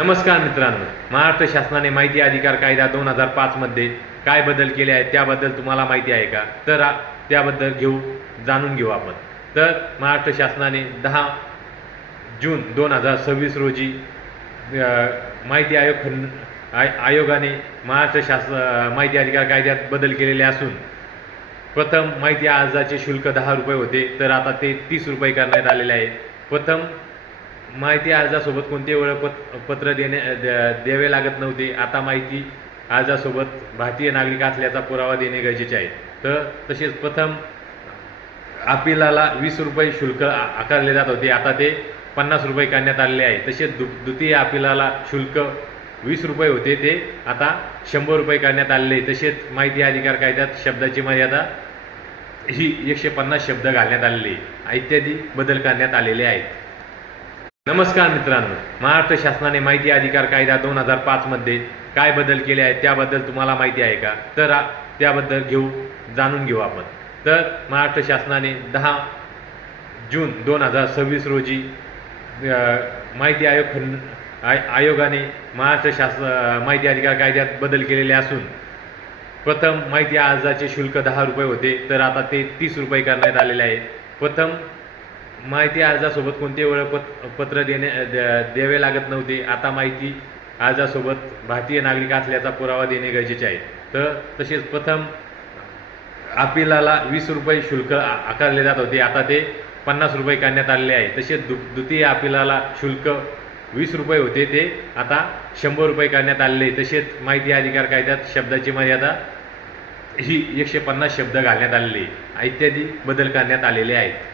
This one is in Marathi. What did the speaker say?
नमस्कार मित्रांनो, महाराष्ट्र शासनाने माहिती अधिकार कायदा 2005 मध्ये काय बदल केले आहेत त्याबद्दल तुम्हाला माहिती आहे का? तर त्याबद्दल जाणून घेऊ आपण. तर महाराष्ट्र शासनाने 10 जून 2026 रोजी माहिती आयोगाने महाराष्ट्र माहिती अधिकार कायद्यात बदल केलेले असून प्रथम माहिती अर्जाचे शुल्क 10 रुपये होते, तर आता ते 30 रुपये करण्यात आलेले आहे. प्रथम माहिती अर्जासोबत कोणते ओळखपत्र द्यावे लागत नव्हते. आता माहिती अर्जासोबत भारतीय नागरिक असल्याचा पुरावा देणे गरजेचे आहे. तर तसेच प्रथम अपिलाला 20 रुपये शुल्क आकारले जात होते, आता ते 50 रुपये करण्यात आलेले आहे. तसेच द्वितीय अपिलाला शुल्क 20 रुपये होते, ते आता 100 रुपये करण्यात आलेले आहे. तसेच माहिती अधिकार कायद्यात शब्दाची मर्यादा ही 150 शब्द घालण्यात आलेली इत्यादी बदल करण्यात आलेले आहेत. नमस्कार मित्रांनो, महाराष्ट्र शासनाने माहिती अधिकार कायदा 2005 मध्ये काय बदल केले आहेत त्याबद्दल तुम्हाला माहिती आहे का? तर त्याबद्दल जाणून घेऊ आपण. तर महाराष्ट्र शासनाने 10 जून 2026 रोजी माहिती आयोगाने महाराष्ट्र माहिती अधिकार कायद्यात बदल केलेले असून प्रथम माहिती अर्जाचे शुल्क 10 रुपये होते, तर आता ते 30 रुपये करण्यात आलेले आहे. प्रथम माहिती अर्जासोबत कोणते ओळखपत्र द्यावे लागत नव्हते. आता माहिती अर्जासोबत भारतीय नागरिक असल्याचा पुरावा देणे गरजेचे आहे. तर तसेच प्रथम अपिलाला 20 रुपये शुल्क आकारले जात होते, आता ते 50 रुपये करण्यात आलेले आहे. तसेच द्वितीय अपिलाला शुल्क 20 रुपये होते, ते आता 100 रुपये करण्यात आलेले आहे. तसेच माहिती अधिकार कायद्यात शब्दाची मर्यादा ही 150 शब्द घालण्यात आलेली इत्यादी बदल करण्यात आलेले आहेत.